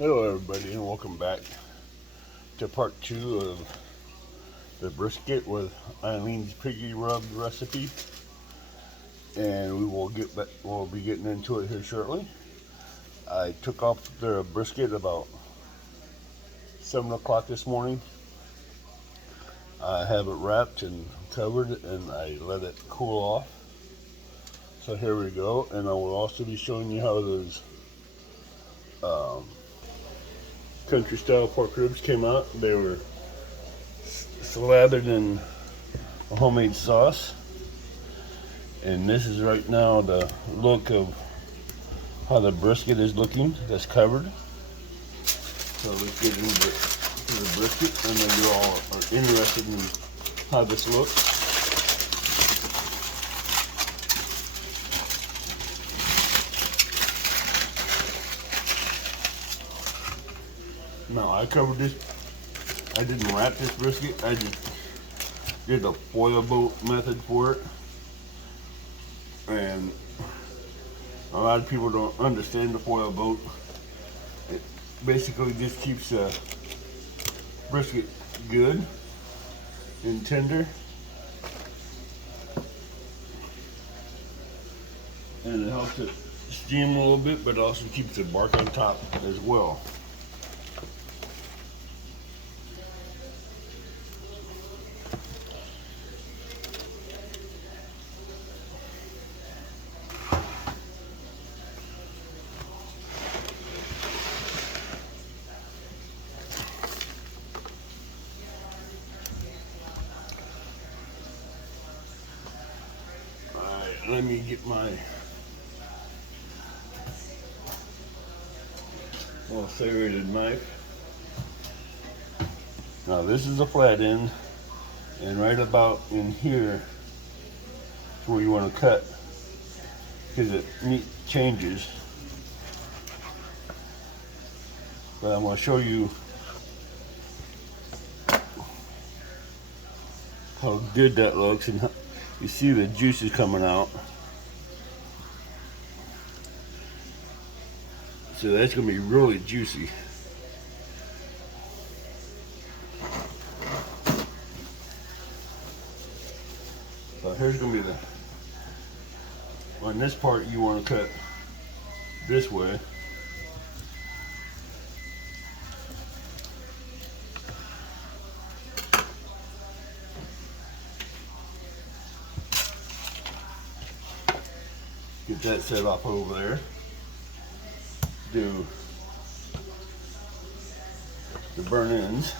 Hello everybody and welcome back to part 2 of the brisket with Eileen's piggy rub recipe, and we'll be getting into it here shortly. I took off the brisket about 7 o'clock this morning. I have it wrapped and covered and I let it cool off. So here we go, and I will also be showing you how those country style pork ribs came out. They were slathered in a homemade sauce, and this is right now the look of how the brisket is looking that's covered. So let's get into the brisket. I know you all are interested in how this looks. Now I covered this, I didn't wrap this brisket, I just did the foil boat method for it. And a lot of people don't understand the foil boat. It basically just keeps the brisket good and tender, and it helps it steam a little bit, but also keeps the bark on top as well. Let me get my little serrated knife. Now this is a flat end, and right about in here is where you want to cut, because the meat changes. But I'm going to show you how good that looks, and how you see the juices coming out. So that's going to be really juicy. So here's going to be on this part you want to cut this way. Get that set off over there. Do the burn ends.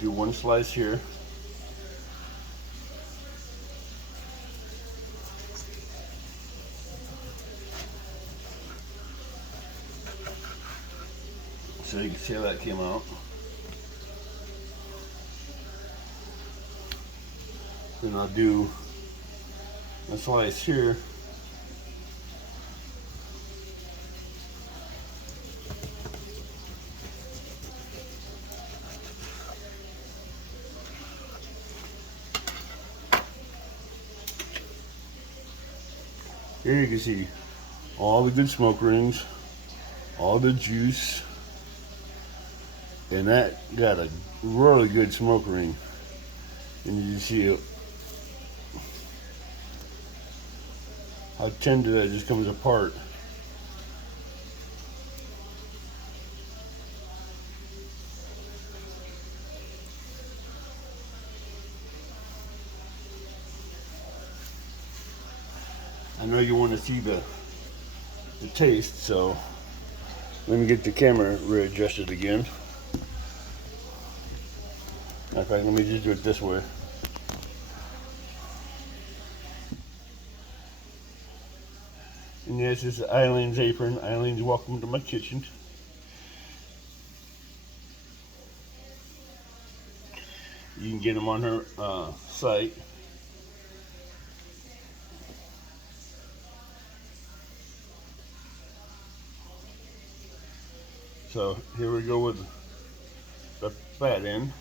Do one slice here. So you can see how that came out. Then I'll do a slice here. Here you can see all the good smoke rings, all the juice, and that got a really good smoke ring. And you see it, how tender that just comes apart. I know you want to see the taste, so let me get the camera readjusted again. In fact, let me just do it this way. And yes, this is Eileen's apron. Eileen's welcome to my kitchen. You can get them on her site. So here we go with the fat end.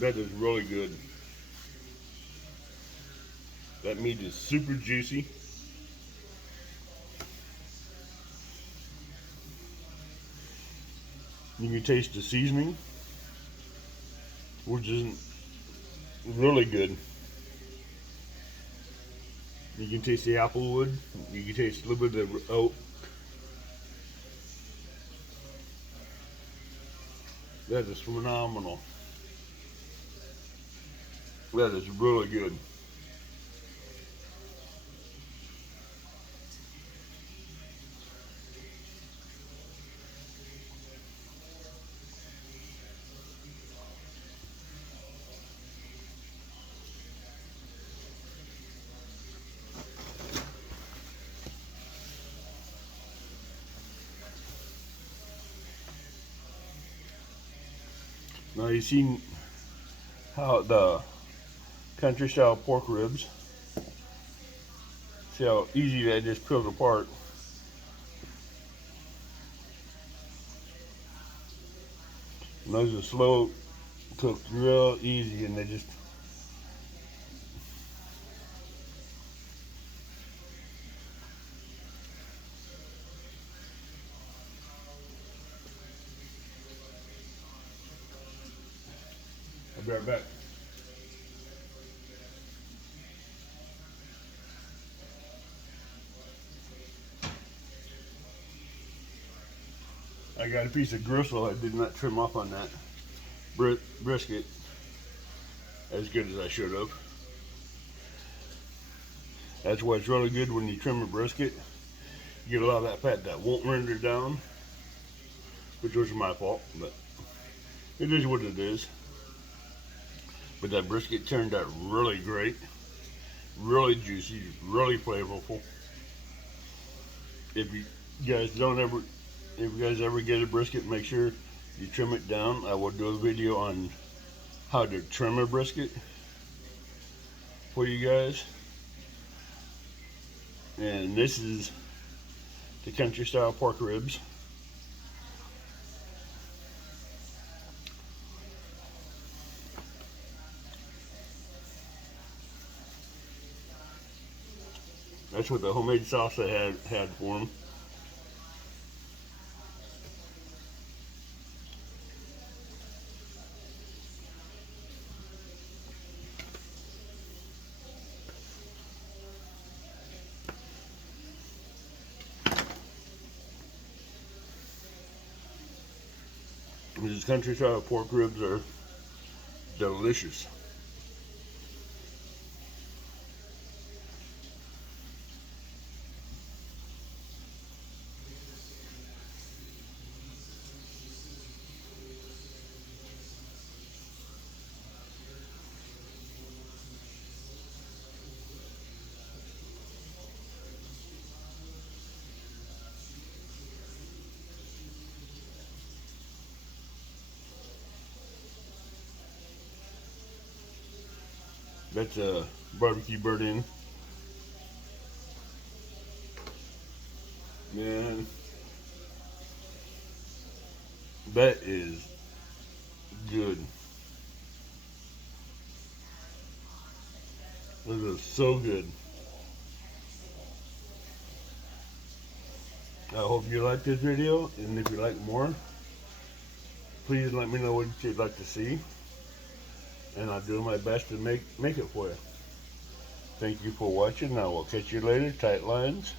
That is really good. That meat is super juicy. You can taste the seasoning, which is really good. You can taste the applewood. You can taste a little bit of the oak. That is phenomenal. That is really good. Now you've seen how the country style pork ribs, see how easy that just peels apart. And those are slow cooked real easy, and they just I'll be right back. I got a piece of gristle I did not trim off on that brisket as good as I should have. That's why it's really good when you trim a brisket. You get a lot of that fat that won't render down, which was my fault, but it is what it is. But that brisket turned out really great, really juicy, really flavorful. If you guys ever get a brisket, make sure you trim it down. I will do a video on how to trim a brisket for you guys. And this is the country style pork ribs. That's what the homemade sauce I had for them. These country style pork ribs are delicious. That's a barbecue burnt in. Man, that is good. This is so good. I hope you like this video, and if you like more, please let me know what you'd like to see, and I'll do my best to make it for you. Thank you for watching. I will catch you later. Tight lines.